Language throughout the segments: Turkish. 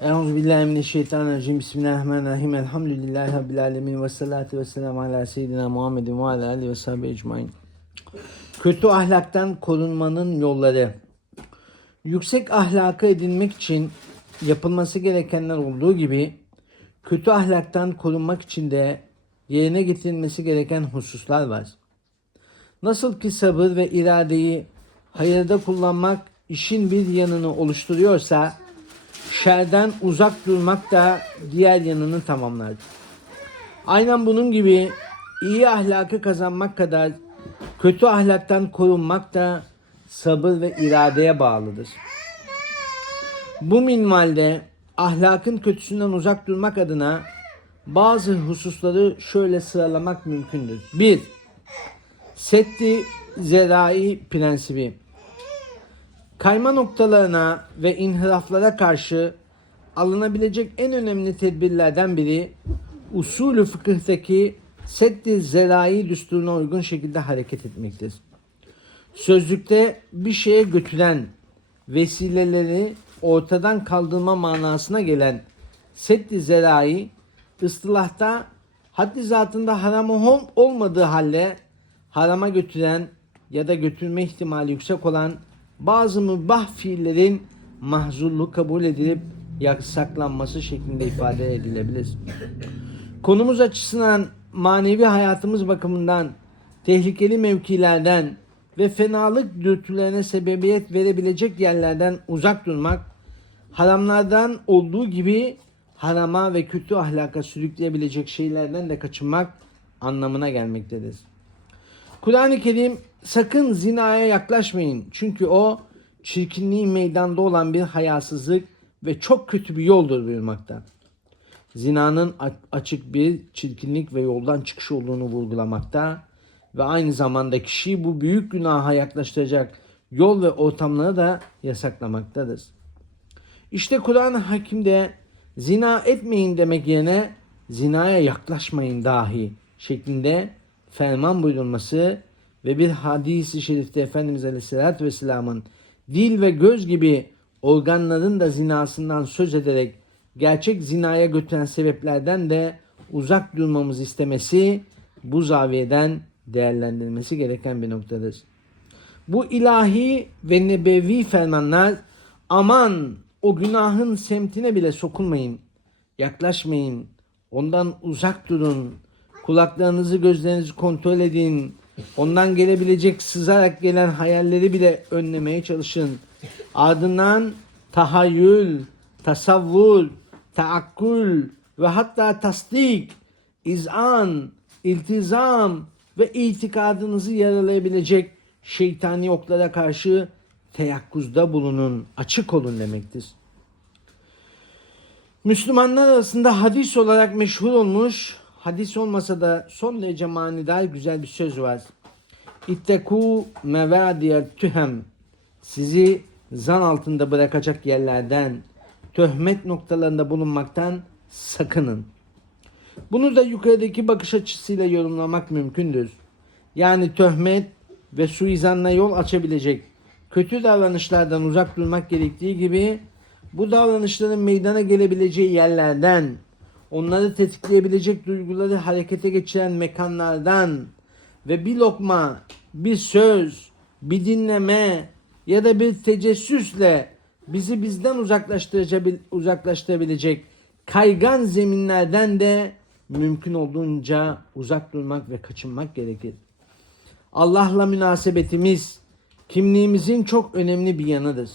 Euzu billahi mineşşeytanirracim. Bismillahirrahmanirrahim. Elhamdülillahi rabbil alamin ve salatu vesselam ala seyyidina Muhammedin ve ala alihi ve sahbihi ecmaîn. Kötü ahlaktan korunmanın yolları. Yüksek ahlakı edinmek için yapılması gerekenler olduğu gibi kötü ahlaktan korunmak için de yerine getirilmesi gereken hususlar var. Nasıl ki sabır ve iradeyi hayırda kullanmak işin bir yanını oluşturuyorsa, şerden uzak durmak da diğer yanını tamamlar. Aynen bunun gibi iyi ahlakı kazanmak kadar kötü ahlaktan korunmak da sabır ve iradeye bağlıdır. Bu minvalde ahlakın kötüsünden uzak durmak adına bazı hususları şöyle sıralamak mümkündür. 1. Setti zerai prensibi. Kayma noktalarına ve inhiraflara karşı alınabilecek en önemli tedbirlerden biri usulü fıkıhtaki seddi zerai düsturuna uygun şekilde hareket etmektir. Sözlükte bir şeye götüren vesileleri ortadan kaldırma manasına gelen seddi zerai ıstılahta haddi zatında haram ol- olmadığı halde harama götüren ya da götürme ihtimali yüksek olan bazı mübah fiillerin mahzurluğu kabul edilip yasaklanması şeklinde ifade edilebilir. Konumuz açısından manevi hayatımız bakımından tehlikeli mevkilerden ve fenalık dürtülerine sebebiyet verebilecek yerlerden uzak durmak, haramlardan olduğu gibi harama ve kötü ahlaka sürükleyebilecek şeylerden de kaçınmak anlamına gelmektedir. Kur'an-ı Kerim sakın zinaya yaklaşmayın çünkü o çirkinliği meydanda olan bir hayasızlık ve çok kötü bir yoldur buyurmakta. Zinanın açık bir çirkinlik ve yoldan çıkış olduğunu vurgulamakta ve aynı zamanda kişiyi bu büyük günaha yaklaştıracak yol ve ortamları da yasaklamaktadır. İşte Kur'an-ı Hakim'de zina etmeyin demek yerine zinaya yaklaşmayın dahi şeklinde ferman buyurulması ve bir hadisi şerifte Efendimiz Aleyhisselatü Vesselam'ın dil ve göz gibi organların da zinasından söz ederek gerçek zinaya götüren sebeplerden de uzak durmamız istemesi bu zaviyeden değerlendirilmesi gereken bir noktadır. Bu ilahi ve nebevi fermanlar aman o günahın semtine bile sokulmayın, yaklaşmayın, ondan uzak durun, kulaklarınızı gözlerinizi kontrol edin, ondan gelebilecek sızarak gelen hayalleri bile önlemeye çalışın. Ardından tahayyül, tasavvur, taakkül ve hatta tasdik, izan, iltizam ve itikadınızı yaralayabilecek şeytani oklara karşı teyakkuzda bulunun, açık olun demektir. Müslümanlar arasında hadis olarak meşhur olmuş, hadis olmasa da son derece manidar güzel bir söz var. İtteku mevadiyel tühem. Sizi zan altında bırakacak yerlerden, töhmet noktalarında bulunmaktan sakının. Bunu da yukarıdaki bakış açısıyla yorumlamak mümkündür. Yani töhmet ve suizanla yol açabilecek kötü davranışlardan uzak durmak gerektiği gibi bu davranışların meydana gelebileceği yerlerden, onları tetikleyebilecek duyguları harekete geçiren mekanlardan ve bir lokma, bir söz, bir dinleme ya da bir tecessüsle bizi bizden uzaklaştırabil- uzaklaştırabilecek kaygan zeminlerden de mümkün olduğunca uzak durmak ve kaçınmak gerekir. Allah'la münasebetimiz kimliğimizin çok önemli bir yanıdır.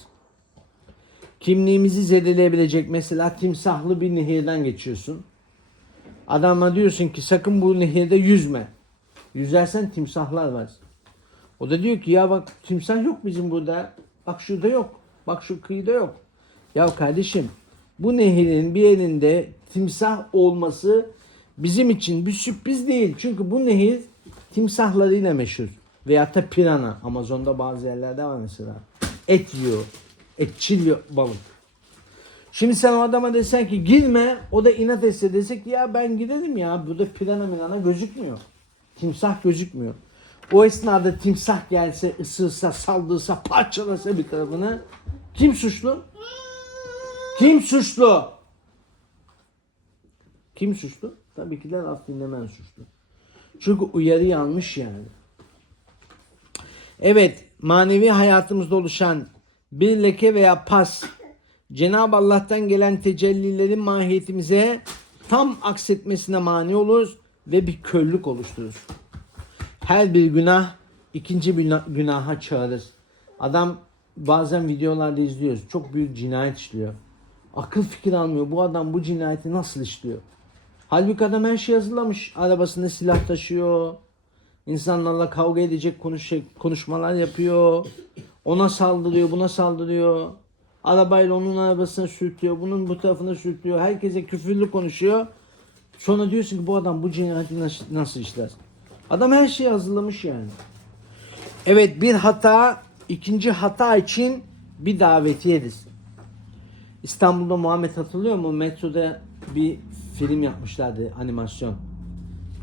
Kimliğimizi zedeleyebilecek mesela timsahlı bir nehirden geçiyorsun. Adama diyorsun ki sakın bu nehirde yüzme. Yüzersen timsahlar var. O da diyor ki ya bak timsah yok bizim burada. Bak şurada yok. Bak şu kıyıda yok. Ya kardeşim bu nehirin bir elinde timsah olması bizim için bir sürpriz değil. Çünkü bu nehir timsahlarıyla meşhur. Veyahut da pirana. Amazon'da bazı yerlerde var mesela. Et yiyor. Etçil bir balık. Şimdi sen o adama desen ki girme o da inat etse desek ya ben gidelim ya burada pirana mirana gözükmüyor. Timsah gözükmüyor. O esnada timsah gelse, ısırsa, saldırsa, parçalasa bir tarafını kim suçlu? Kim suçlu? Kim suçlu? Tabii ki de laf dinlemen suçlu. Çünkü uyarı yanlış yani. Evet, manevi hayatımızda oluşan bir leke veya pas Cenab-ı Allah'tan gelen tecellilerin mahiyetimize tam aksetmesine mani olur ve bir körlük oluşturur. Her bir günah ikinci bir güna- günaha çağırır. Adam bazen videolarda izliyoruz. Çok büyük cinayet işliyor. Akıl fikir almıyor. Bu adam bu cinayeti nasıl işliyor? Halbuki adam her şey hazırlamış. Arabasında silah taşıyor. İnsanlarla kavga edecek konuş konuşmalar yapıyor. Ona saldırıyor, buna saldırıyor. Arabayla onun arabasına sürtüyor, bunun bu tarafına sürtüyor. Herkese küfürlü konuşuyor. Sonra diyorsun ki bu adam bu cinayeti nasıl, nasıl işler? Adam her şeyi hazırlamış yani. Evet bir hata, ikinci hata için bir davetiyedir. İstanbul'da Muhammed hatırlıyor mu? Metroda bir film yapmışlardı animasyon.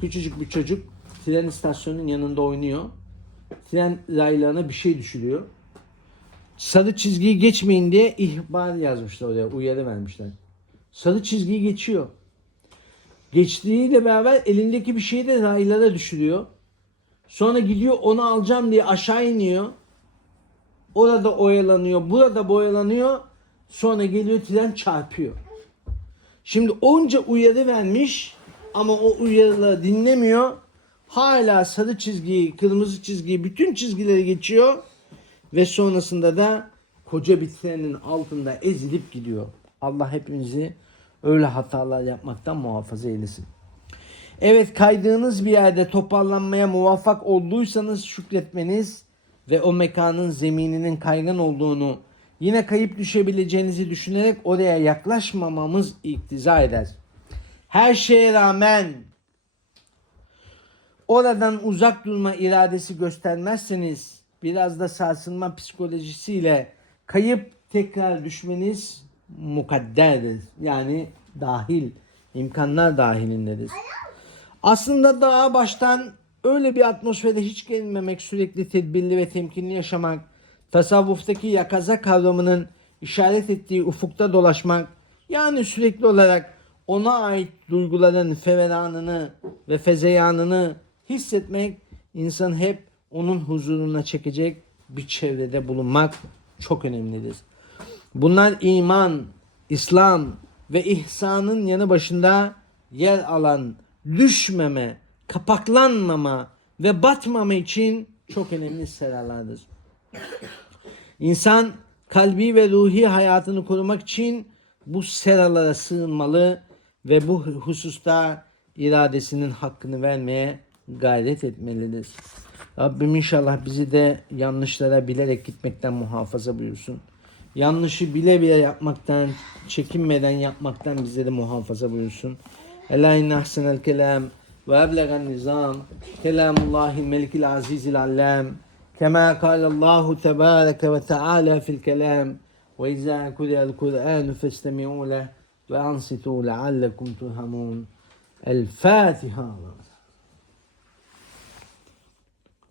Küçücük bir çocuk tren istasyonunun yanında oynuyor. Tren raylarına bir şey düşürüyor. Sarı çizgiyi geçmeyin diye ihbar yazmışlar oraya. Uyarı vermişler. Sarı çizgiyi geçiyor. Geçtiğiyle beraber elindeki bir şeyi de raylara düşürüyor. Sonra gidiyor onu alacağım diye aşağı iniyor. Orada oyalanıyor, burada boyalanıyor. Sonra geliyor tren çarpıyor. Şimdi onca uyarı vermiş ama o uyarıları dinlemiyor. Hala sarı çizgiyi, kırmızı çizgiyi, bütün çizgileri geçiyor. Ve sonrasında da koca bir trenin altında ezilip gidiyor. Allah hepimizi öyle hatalar yapmaktan muhafaza eylesin. Evet kaydığınız bir yerde toparlanmaya muvaffak olduysanız şükretmeniz ve o mekanın zemininin kaygan olduğunu yine kayıp düşebileceğinizi düşünerek oraya yaklaşmamamız iktiza eder. Her şeye rağmen oradan uzak durma iradesi göstermezseniz biraz da sarsılma psikolojisiyle kayıp tekrar düşmeniz mukadderdir. Yani dahil, imkanlar dahilindedir. Aslında daha baştan öyle bir atmosferde hiç gelmemek, sürekli tedbirli ve temkinli yaşamak, tasavvuftaki yakaza kavramının işaret ettiği ufukta dolaşmak, yani sürekli olarak ona ait duyguların feveranını ve fezeyanını hissetmek, insan hep onun huzuruna çekecek bir çevrede bulunmak çok önemlidir. Bunlar iman, İslam ve ihsanın yanı başında yer alan düşmeme, kapaklanmama ve batmama için çok önemli seralardır. İnsan kalbi ve ruhi hayatını korumak için bu seralara sığınmalı ve bu hususta iradesinin hakkını vermeye gayret etmelidir. Rabbim inşallah bizi de yanlışlara bilerek gitmekten muhafaza buyursun. Yanlışı bile bile yapmaktan, çekinmeden yapmaktan bizleri muhafaza buyursun. Ela inne ahsenel kelam ve eblegan nizam kelamullahil melikil azizil allam kema kalallahu tebareke ve teala fil kelam ve izâ kureyel kur'an festemi'u leh ve ansitu leallekum turhamun. El Fatiha.